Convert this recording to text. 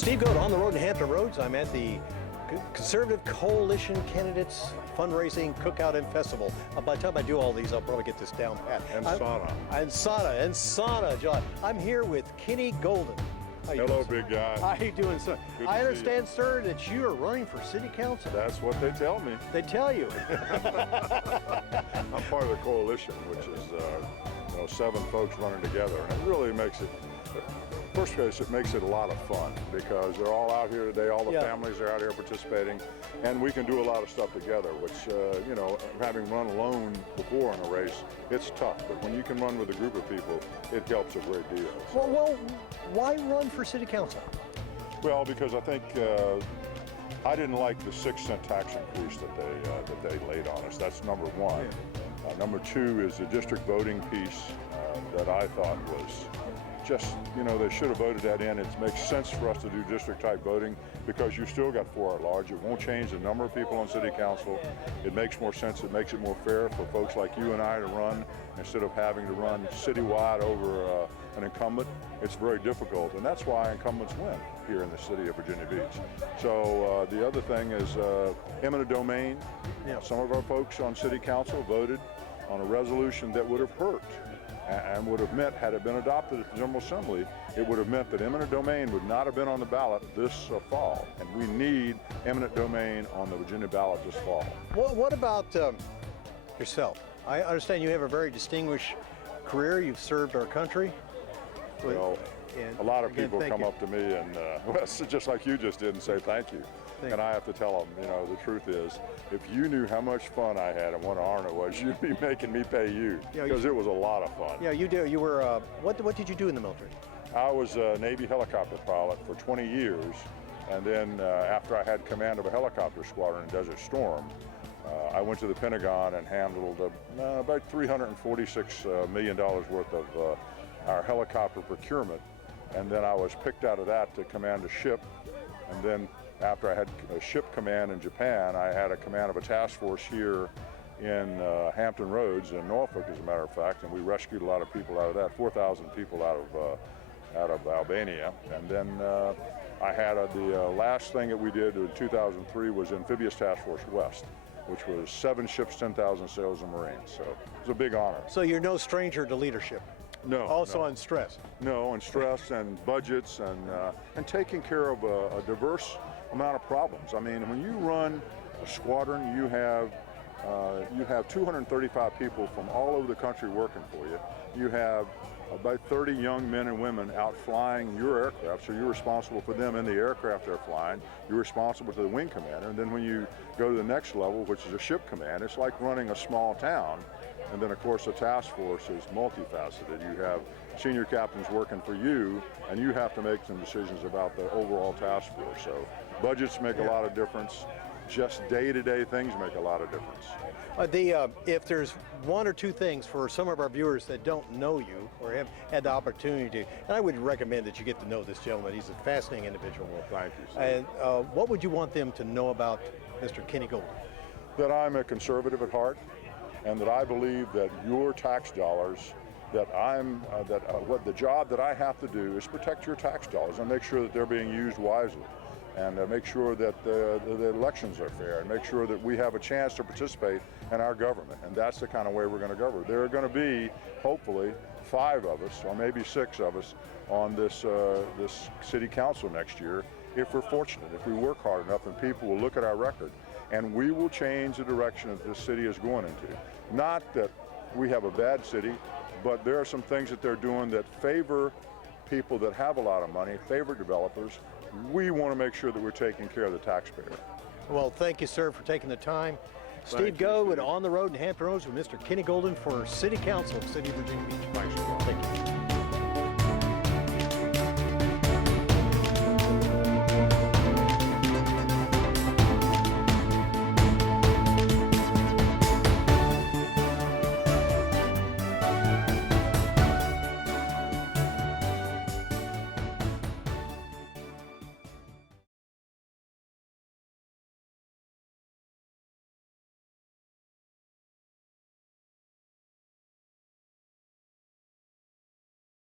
Steve Goat on the road in Hampton Roads. I'm at the Conservative Coalition Candidates Fundraising Cookout and Festival. By the time I do all these, I'll probably get this down pat. And sauna, John. I'm here with Kenny Golden. Hello, big guy. How you doing, sir? I understand, sir, that you are running for city council. That's what they tell me. They tell you. I'm part of the coalition, which is 7 folks running together, and it really makes it. First case, it makes it a lot of fun because they're all out here today. All the families are out here participating, and we can do a lot of stuff together. Which having run alone before in a race, it's tough. But when you can run with a group of people, it helps a great deal. So. Well, why run for city council? Well, because I think I didn't like the 6-cent tax increase that they laid on us. That's number one. Yeah. Number two is the district voting piece that I thought was. Just, they should have voted that in. It makes sense for us to do district-type voting because you still got 4 at large. It won't change the number of people on city council. It makes more sense. It makes it more fair for folks like you and I to run instead of having to run citywide over an incumbent. It's very difficult, and that's why incumbents win here in the city of Virginia Beach. So the other thing is eminent domain. Some of our folks on city council voted on a resolution that would have hurt. And would have meant, had it been adopted at the General Assembly, it would have meant that eminent domain would not have been on the ballot this fall. And we need eminent domain on the Virginia ballot this fall. What about yourself? I understand you have a very distinguished career. You've served our country. Well, a lot of people come up to me and, just like you just did, and say thank you. And I have to tell them, the truth is, if you knew how much fun I had and what an honor it was, you'd be making me pay you, because it was a lot of fun. Yeah, you do. You were, what did you do in the military? I was a Navy helicopter pilot for 20 years, and then after I had command of a helicopter squadron in Desert Storm, I went to the Pentagon and handled about $346 million worth of our helicopter procurement, and then I was picked out of that to command a ship, and then after I had a ship command in Japan, I had a command of a task force here in Hampton Roads in Norfolk, as a matter of fact, and we rescued a lot of people out of that, 4,000 people out of Albania. And then I had the last thing that we did in 2003 was Amphibious Task Force West, which was 7 ships, 10,000 sailors and Marines. So it was a big honor. So you're no stranger to leadership? No. Also on stress? No, on stress and budgets and taking care of a diverse amount of problems. I mean, when you run a squadron, you have 235 people from all over the country working for you. You have about 30 young men and women out flying your aircraft, so you're responsible for them in the aircraft they're flying. You're responsible to the wing commander, and then when you go to the next level, which is a ship command, it's like running a small town. And then, of course, the task force is multifaceted. You have senior captains working for you, and you have to make some decisions about the overall task force. So budgets make a lot of difference. Just day-to-day things make a lot of difference. If there's 1 or 2 things for some of our viewers that don't know you or have had the opportunity to, and I would recommend that you get to know this gentleman. He's a fascinating individual. Well, thank you, sir. And what would you want them to know about Mr. Kenny Golden? That I'm a conservative at heart, and that I believe that your tax dollars, what the job that I have to do is protect your tax dollars and make sure that they're being used wisely, and make sure that the elections are fair, and make sure that we have a chance to participate in our government. And that's the kind of way we're going to govern. There are going to be, hopefully, 5 of us, or maybe 6 of us, on this city council next year, if we're fortunate, if we work hard enough, and people will look at our record. And we will change the direction that this city is going into. Not that we have a bad city, but there are some things that they're doing that favor people that have a lot of money, favor developers. We want to make sure that we're taking care of the taxpayer. Well, thank you, sir, for taking the time. Steve Goat on the road in Hampton Roads with Mr. Kenny Golden for City Council of City of Virginia Beach. Thanks, Thank you.